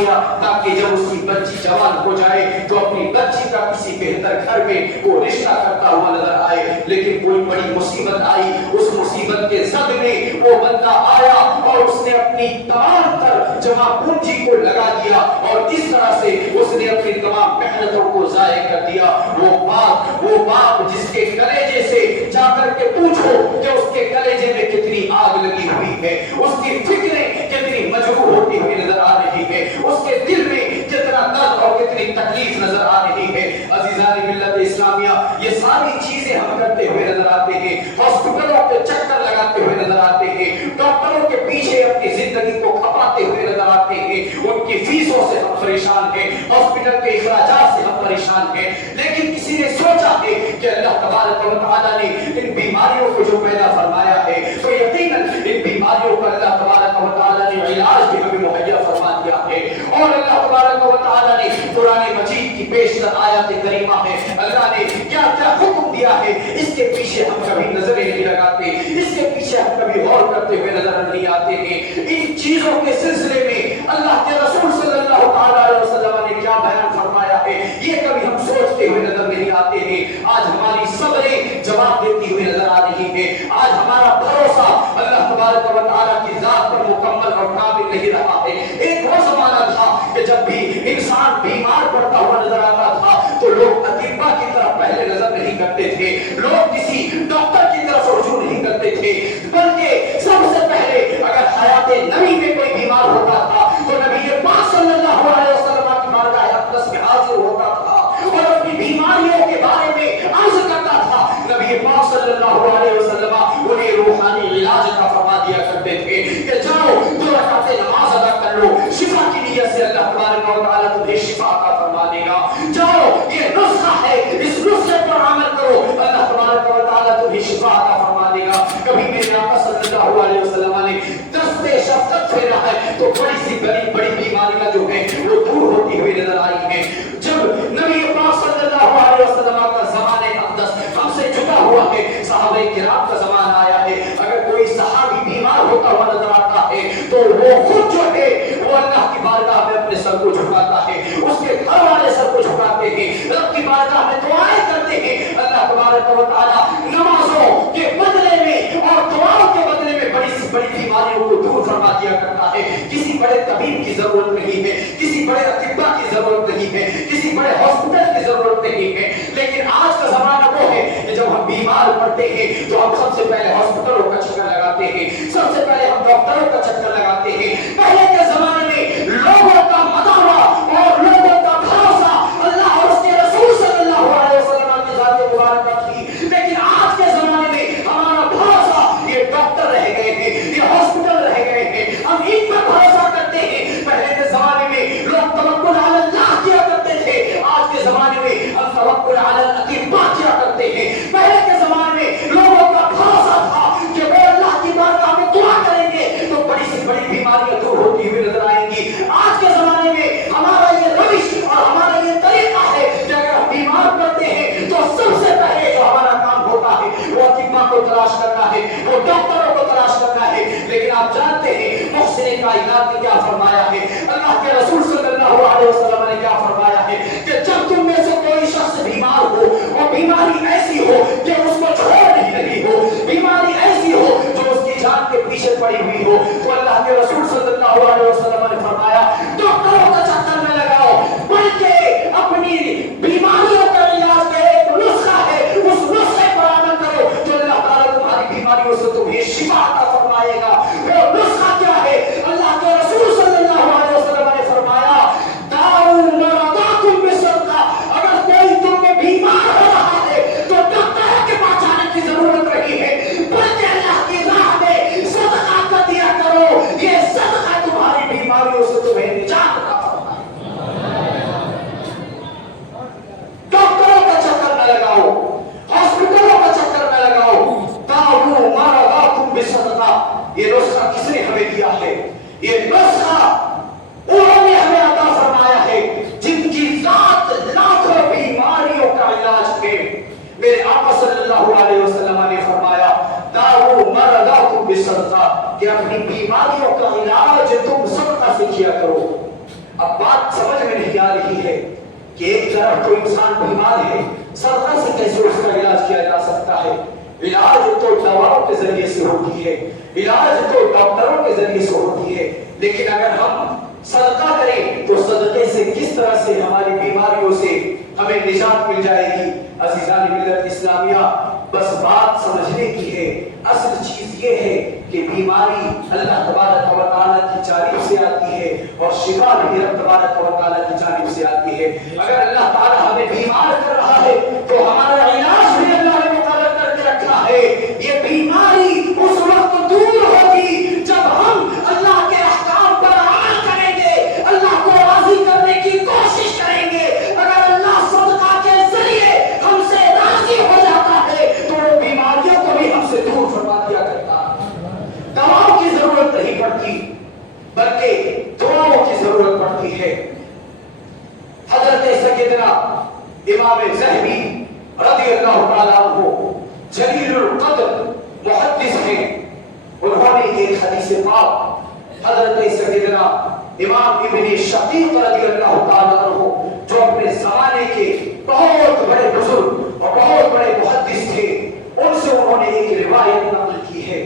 کیا تاکہ جب اس کی بچی جوان ہو جائے تو اپنی بچی کا کسی بہتر گھر میں وہ رشتہ کرتا ہوا نظر آئے. لیکن کوئی بڑی مصیبت آئی, اس مصیبت کے زد میں وہ بندہ آیا اور اس نے اپنی تمام تر جمع پونجی کو لگا دیا اور اس طرح سے اس نے اپنی تمام محنتوں کو ضائع کر دیا. وہ باپ جس کے کلیجے سے جا کر کے پوچھو کہ اس کے کلیجے میں کتنی آگ لگی ہوئی ہے, اس کی فکریں کتنی مجروح ہوتی ہوئی نظر آ رہی ہے, اس کے دل میں کتنا درد اور کتنی تکلیف نظر آ رہی ہے. عزیزان ملت اسلامیہ, یہ ساری چیزیں ہم کرتے ہوئے نظر آتے ہیں, ہاسپٹلوں کے چکر لگاتے ہوئے نظر آتے ہیں, ڈاکٹروں کے پیچھے اپنی زندگی کو کھپاتے ہوئے نظر آتے ہیں, ان کی فیسوں سے ہم پریشان ہیں, ہاسپٹل کے اخراجات سے ہم پریشان ہیں. لیکن کسی نے سوچا ہے کہ اللہ تبارک و تعالیٰ نے ان بیماریوں کو جو پیدا فرمایا ہے تو یقیناً ان بیماریوں کا اللہ تبارک و تعالیٰ نے علاج بھی ہمیں مہیا فرما دیا ہے. اور اللہ تبارک و تعالیٰ نے قرآن مجید کی بیشتر آیات کریمہ ہے اللہ نے کیا کیا حکم دیا ہے, اس کے پیچھے ہم کبھی نظریں نہیں لگاتے, اس کے پیچھے ہم کبھی غور کرتے ہوئے نظر نہیں آتے ہیں. ان چیزوں کے سلسلے میں اللہ کے رسول صلی اللہ علیہ وسلم نے کیا بیان فرمایا ہے یہ کبھی ہم سوچتے ہوئے نظر نہیں آتے ہیں. آج ہماری صبریں جواب دیتی ہوئی نظر آ رہی ہے, آج ہمارا بھروسہ اللہ تبارک و تعالیٰ کی ذات پر مکمل اور کامل نہیں رہا ہے. ایک وہ زمانہ تھا کہ جب بھی انسان بیمار پڑتا ہوا نظر آتا تھا تو لوگ اطباء کی طرف پہلے نظر نہیں کرتے تھے, لوگ کسی ڈاکٹر کی طرف رجوع نہیں کرتے تھے, بلکہ سب سے پہلے اگر حیات نبی میں کوئی بیمار ہوتا تھا تو نبی پاک صلی اللہ علیہ وسلم کی بارگاہ اقدس میں حاضر ہوتا تھا اور اپنی بیماریوں کے بارے میں عرض کرتا تھا. نبی پاک صلی اللہ علیہ وسلم انہیں روحانی علاج کا فرما دیا کرتے تھے کہ جاؤ 2 رکعت نماز ادا کر لو, شفا کی نیت سے اللہ تبارک و تعالیٰ تمہیں شفا عطا فرما دے گا. جاؤ یہ نسخہ ہے, اس نسخے پر عمل کرو, اللہ تبارک و تعالیٰ تمہیں شفا عطا فرما دے گا. کبھی میرے آقا صلی اللہ علیہ وسلم نے دست شفقت پھیرا ہے تو بڑی سی بڑی بیماریاں جو ہیں وہ دور ہوتی ہوئی نظر آئی ہیں. جب نبی پاک صلی اللہ علیہ وسلم کا زمانہ اقدس ہم سے جدا ہوا ہے, صحابہ کرام کا زمانہ آیا ہے, اگر کوئی صحابی بیمار ہوتا ہوا نظر آتا ہے تو وہ خود جو ہے وہ اللہ کی بارگاہ میں اپنے سر کو جھکاتا ہے, اس کے گھر والے سر کو جھکاتے ہیں, رب کی بارگاہ میں دعائیں کرتے ہیں. اللہ تبارک و تعالیٰ نمازوں کے بدلے میں اور دعاؤں کے بدلے میں بڑی سی بڑی بیماریوں کو دور فرما دیا کرتا ہے. کسی بڑے طبیب کی ضرورت نہیں ہے, کسی بڑے اطباء کی ضرورت نہیں ہے, کسی بڑے ہاسپٹل کی ضرورت نہیں ہے. لیکن آج کا زمانہ وہ ہے کہ جب ہم بیمار پڑتے ہیں تو ہم سب سے پہلے ہاسپٹلوں کا چکر لگاتے ہیں, سب سے پہلے ہم ڈاکٹروں کا چکر لگاتے ہیں. پہلے کے زمانے میں لوگوں کا مداوا اور لوگوں کا بھروسہ اللہ اور اس کے رسول صلی اللہ علیہ وسلم کی ذات مبارکہ تھی. لیکن آج کے زمانے میں ہمارا بھروسہ یہ ڈاکٹر رہ گئے ہیں, یہ ہاسپٹل رہ گئے ہیں, ہم ان پر بھروسہ کرتے ہیں. پہلے کے زمانے میں لوگ توکل علی اللہ کیا کرتے تھے, آج کے زمانے میں ہم توکل علی الاطباء کیا کرتے ہیں. پہلے کے زمانے میں لوگوں کا بھروسہ تھا کہ وہ اللہ کی بارگاہ میں دعا کریں گے تو بڑی سے بڑی بیماریاں دور ہوتی ہوئی نظر آئیں گی. آج کے زمانے میں ہمارا یہ روش اور ہمارا یہ طریقہ ہے کہ اگر ہم بیمار پڑتے ہیں تو سب سے پہلے جو ہمارا کام ہوتا ہے وہ اطباء کو تلاش کرنا ہے, وہ ڈاکٹروں کو تلاش کرنا ہے. لیکن آپ جانتے ہیں محسن کائنات نے کیا فرمایا ہے, اللہ کے رسول صلی اللہ علیہ وسلم نے کیا فرمایا ہے کہ جب تم میں سے کوئی شخص بیمار ہو اور بیماری ایسی ہو کہ اس کو چھوڑ نہیں رہی ہو, بیماری ایسی ہو جو اس کی جان کے پیچھے پڑی ہوئی ہو, تو اللہ کے رسول صلی اللہ علیہ وسلم نے فرمایا ڈاکٹروں کا چکر میں لگاؤ, بلکہ اپنی بیماریوں کا علاج کا ایک نسخہ ہے, اس نسخے پر عمل کرو جو اللہ تعالیٰ تمہاری بیماریوں سے تمہیں شفا عطا فرمائے گا. وہ نسخہ کیا ہے؟ اللہ کے رسول صلی اللہ علیہ وسلم نے فرمایا داؤ مرضاکم بالصدقہ, اگر کوئی تم میں بیمار ہو رہا ہے تو ڈاکٹر کے پاس جانے کی ضرورت نہیں ہے, بلکہ اللہ کی راہ میں صدقہ کر دیا کرو, یہ صدقہ تمہاری بیماریوں سے تمہیں نجات عطا فرمائے. ڈاکٹروں کا چکر نہ لگاؤ, ہاسپٹلوں کا چکر نہ لگاؤ. داؤ مرضاکم بالصدقہ, یہ نسخہ کس نے ہمیں دیا ہے؟ یہ نسخہ انہوں نے ہمیں عطا فرمایا ہے جن کی ذات لاکھوں بیماریوں کا علاج ہے. میرے آقا صلی اللہ علیہ وسلم نے فرمایا داؤ مرضاکم بالصدقہ, کہ اپنی بیماریوں کا علاج تم صدقہ سے کیا کرو. اب بات سمجھ میں نہیں آ رہی ہے کہ ایک طرف تو انسان بیمار ہے، صدقہ سے کیسے اس کا علاج کیا جا سکتا ہے؟ علاج تو دواؤں کے ذریعے سے ہوتی ہے، علاج تو ڈاکٹروں کے ذریعے سے ہوتی ہے، لیکن اگر ہم صدقہ کریں تو صدقے سے کس طرح سے ہماری بیماریوں سے ہمیں نجات مل جائے گی؟ عزیزان ملت اسلامیہ، بس بات سمجھنے کی ہے، اصل چیز یہ ہے کہ بیماری اللہ تبارک و تعالیٰ کی جانب سے آتی ہے اور شفا بھی رب تبارک و تعالیٰ کی جانب سے آتی ہے۔ اگر اللہ تعالیٰ ہمیں بیمار کر رہا ہے تو ہمارا علاج بھی اللہ نے مقرر کر کے رکھا ہے۔ یہ بیماری اس وقت دور ہوگی جب ہم اللہ کے احکام پر عمل کریں گے، اللہ کو راضی کرنے کی کوشش کریں گے۔ اگر اللہ صدقہ کے ذریعے ہم سے راضی ہو جاتا ہے تو وہ بیماریوں کو بھی ہم سے دور فرما دیا کرتا ہے۔ دواؤں کی ضرورت نہیں پڑتی بلکہ دعاؤں کی ضرورت پڑتی ہے۔ حضرت سیدنا امام ذہبی رضی اللہ تعالیٰ عنہ جلیل القدر محدث ہیں، انہوں نے ایک حدیث پاک حضرت سیدنا امام ابن شقیق رضی اللہ تعالیٰ عنہ جو اپنے زمانے کے بہت بڑے بزرگ اور بہت بڑے محدث تھے، ان سے انہوں نے ایک روایت نقل کی ہے،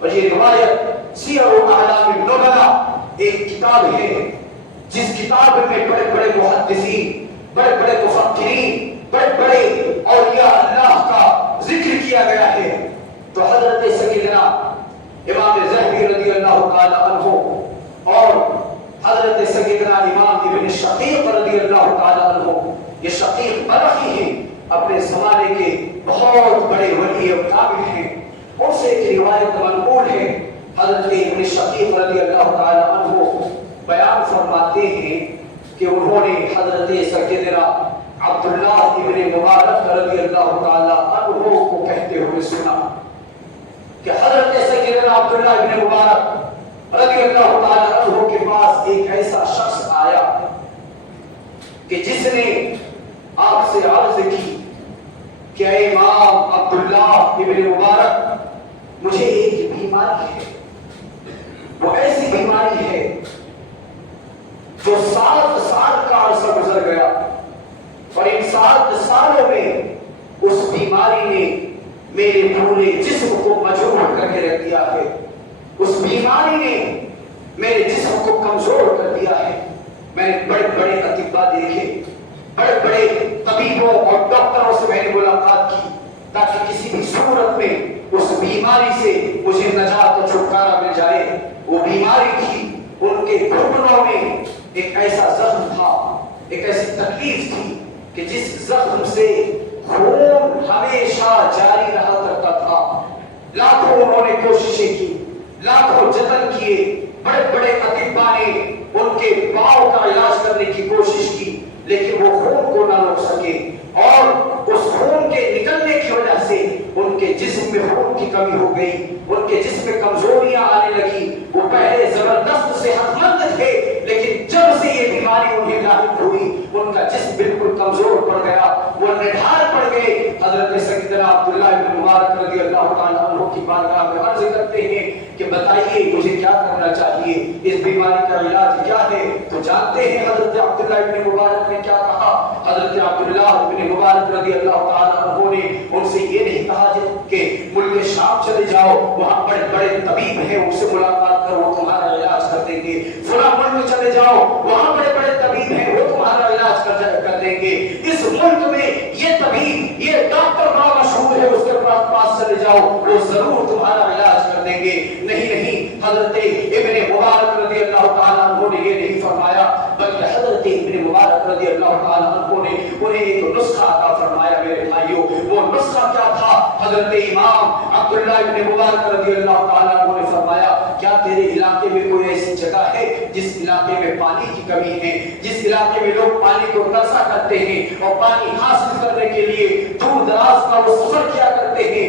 اور یہ روایت سیر اعلام النبلاء ایک کتاب ہے جس کتاب میں بڑے بڑے محدثین، بڑے بڑے مفکرین، بڑے بڑے اولیاء اللہ کا ذکر کیا گیا ہے۔ تو حضرت سیدنا امام ذہبی رضی اللہ تعالی عنہ اور حضرت سیدنا امام ابن شقیق رضی اللہ تعالی عنہ، یہ شقیق بلخی ہیں، اپنے زمانے کے بہت بڑے ولی اور کامل ہیں۔ ان سے ایک روایت منقول ہے، حضرت ابن شقیق رضی اللہ تعالی عنہ بیان فرماتے ہیں کہ انہوں نے حضرت سیدنا عبداللہ ابن مبارک رضی اللہ تعالی عنہ کو کہتے ہوئے سنا کہ حضرت سیدنا عبداللہ ابن مبارک رضی اللہ تعالی عنہ کے پاس ایک ایسا شخص آیا کہ جس نے آپ سے عرض کی کہ اے امام عبداللہ ابن مبارک، مجھے ایک بیماری ہے، وہ ایسی بیماری ہے جو 7 سال کا عرصہ گزر گیا، اور ان 7 سالوں میں اس بیماری نے میرے پورے جسم کو مجروح کر کے رکھ دیا ہے، اس بیماری نے میرے جسم کو کمزور کر دیا ہے۔ میں نے بڑے بڑے اطباء دیکھے، بڑے بڑے طبیبوں اور ڈاکٹروں سے میں نے ملاقات کی تاکہ کسی بھی صورت میں اس بیماری سے مجھے نجات و چھٹکارا مل جائے۔ وہ بیماری تھی، ان کے گھٹنوں میں ایک ایسا زخم تھا، ایک ایسی تکلیف تھی کہ جس زخم سے خون ہمیشہ جاری رہا کرتا تھا۔ لاکھوں انہوں نے کوششیں کی، لاکھوں جتن کیے، بڑے بڑے اطباء نے ان کے پاؤں کا علاج کرنے کی کوشش کی، لیکن وہ خون کو نہ روک سکے، اور اس خون کے نکلنے کی وجہ سے ان کے جسم میں خون کی کمی ہو گئی، ان کے جسم میں کمزوریاں آنے لگی۔ وہ پہلے زبردست صحت مند تھے، لیکن جب سے یہ بیماری انہیں لاحق ہوئی ان کا جسم بالکل کمزور پڑ گیا، وہ نڈھال پڑ گئے۔ حضرت سیدنا عبداللہ ابن مبارک رضی اللہ تعالی عنہ کی بارگاہ میں عرض کرتے ہیں کہ بتائیے مجھے کیا کرنا چاہیے، اس بیماری کا علاج کیا ہے؟ تو جانتے ہیں حضرت عبداللہ ابن مبارک نے کیا کہا؟ حضرت عبداللہ ابن مبارک رضی اللہ تعالی عنہ نے ان سے یہ نہیں کہا کہ ملک شام چلے جاؤ، وہاں بڑے بڑے طبیب ہیں، ان سے ملاقات کرو، وہ تمہارا علاج کر دیں گے۔ فلاں ملک چلے جاؤ، وہاں بڑے بڑے طبیب ہیں، وہ تمہارا علاج کر دیں گے۔ اس ملک میں یہ طبیب، یہ ڈاکٹر بڑا مشہور ہے، اس کے پاس چلے جاؤ، وہ ضرور تمہارا علاج کر دیں گے۔ نہیں، حضرت ابن مبارک رضی اللہ تعالیٰ عنہ نے یہ نہیں فرمایا، بلکہ حضرت ابن مبارک رضی اللہ تعالیٰ عنہ نے انہیں ایک نسخہ عطا فرمایا۔ میرے بھائیوں، وہ نسخہ کیا تھا؟ حضرت امام عبداللہ ابن مبارک رضی اللہ تعالیٰ عنہ نے فرمایا، کیا تیرے علاقے میں کوئی ایسی جگہ ہے جس علاقے میں پانی کی کمی ہے، جس علاقے میں لوگ پانی کو ترسا کرتے ہیں اور پانی حاصل کرنے کے لیے دور دراز کا وہ سفر کیا کرتے ہیں،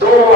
2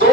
2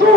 2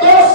2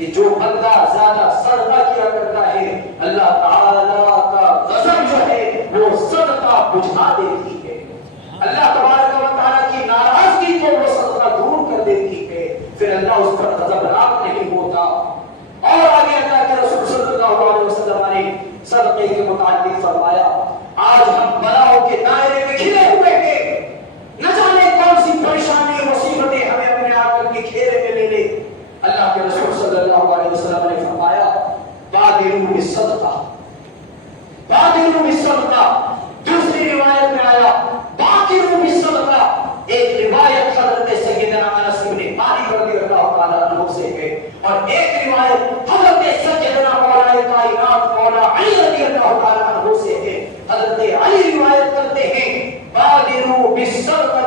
کہ جو بندہ زیادہ صدقہ کیا کرتا ہے اللہ تعالیٰ کا غضب جو ہے وہ صدقہ بجھا دیتی ہے، اللہ تبارک و تعالیٰ کی ناراضگی کو وہ صدقہ دور کر دیتی ہے، پھر اللہ اس پر غضبناک نہیں ہوتا۔ اور آگے اللہ کے رسول صلی اللہ علیہ وسلم نے صدقے کے متعلق فرمایا، آج ہم بلاؤں کے دائرے میں گھرے ہوئے ہیں، نہ جانے کون سی پریشانی مصیبتیں ہمیں اپنے آپ کے گھیرے میں لے لے، اللہ کے رسول صلی اللہ علیہ وسلم نے فرمایا بادروا بالصدقہ، بادروا بالصدقہ۔ دوسری روایت میں آیا باکروا بالصدقہ۔ ایک روایت حضرت سیدنا انس بن مالک رضی اللہ تعالی عنہ سے ہے، اور ایک روایت حضرت سیدنا مولا کائنات مولا علی رضی اللہ تعالی عنہ سے ہے۔ حضرت علی روایت کرتے ہیں بادروا بالصدقہ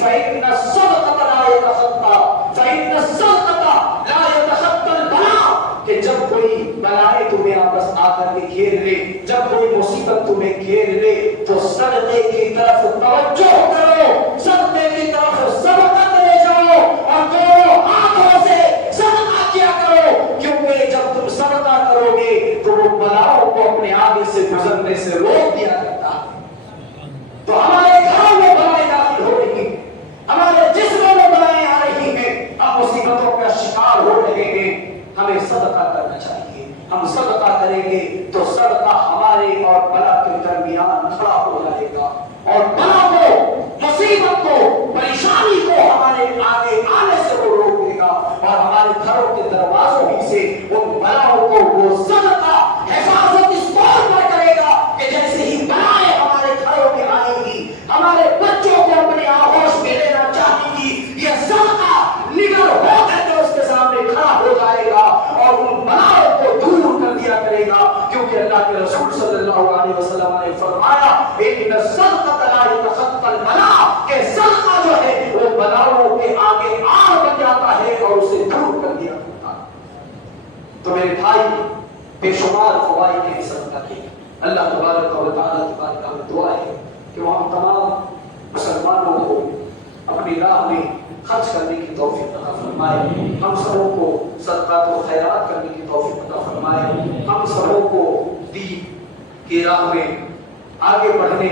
فإن الصدقہ لا يتخطى، فإن الصدقہ لا يتخطى البلاء، کہ جب کوئی بلائے تمہیں آپس آ کر کے گھیر لے، جب کوئی مصیبت تمہیں گھیر لے تو صدقے کی طرف توجہ کرو، صدقے کی طرف صدقہ لے جاؤ اور دونوں ہاتھوں سے صدقہ کیا کرو، کیونکہ جب تم صدقہ کرو گے تو وہ بلاؤں کو اپنے آگے سے گزرنے سے روک دیا کرتا ہے۔ تو ہمارے گھروں میں بلائیں داخل ہو رہی ہیں، ہمارے جسموں میں بلائیں آ رہی ہیں، ہم مصیبتوں کا شکار ہو رہے ہیں، ہمیں صدقہ کرنا چاہیے۔ ہم صدقہ کریں گے تو صدقہ ہمارے اور بلا کے درمیان کھڑا ہو جائے گا، اور بلا کو، مصیبت کو، پریشانی کو ہمارے آگے آنے سے وہ روک دے گا، اور ہمارے گھروں کے دروازوں ہی سے ان بلاؤں کو وہ صدقہ حفاظت اس طور پر کرے گا کہ جیسے ہی بلائیں ہمارے گھروں میں آئیں گی، ہمارے بچوں کو اپنے آغوش میں لینا چاہیں گی، یہ صدقہ نگر ہو کر کے اس کے سامنے کھڑا ہو جائے گا اور ان بلاؤں کو دور کر دیا کرے گا، کیونکہ اللہ کے رسول صلی اللہ علیہ وسلم نے فرمایا ان الصدقہ لا يتخطى البلاء، کہ صدقہ جو ہے وہ بلاؤں کے آگے آڑ بن جاتا ہے اور اسے دور کر دیا کرتا ہے۔ تو میرے بھائی بے شمار فوائد ہیں صدقہ کے، اللہ تبارک و تعالیٰ کی بارگاہ میں دعا ہے کہ وہ ہم تمام مسلمانوں کو اپنی راہ میں خرچ کرنے کی توفیق عطا فرمائے، ہم سبوں کو صدقات و خیرات کرنے کی توفیق عطا فرمائے، ہم سبوں کو دین کی راہ میں آگے بڑھنے،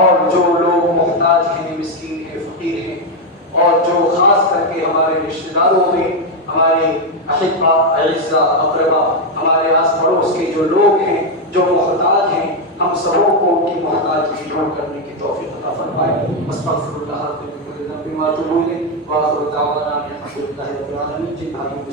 اور جو لوگ محتاج ہیں، مسکین ہیں، فقیر ہیں، اور جو خاص کر کے ہمارے رشتہ داروں میں ہمارے احبا اعزا اقربا، ہمارے آس پڑوس کے جو لوگ ہیں جو محتاج ہیں، ہم سبوں کو ان کی محتاجی دور کرنے کی توفیق عطا فرمائے۔ استغفر اللہ بما تقولون وآخر دعوانا الحمد للہ رب العالمین۔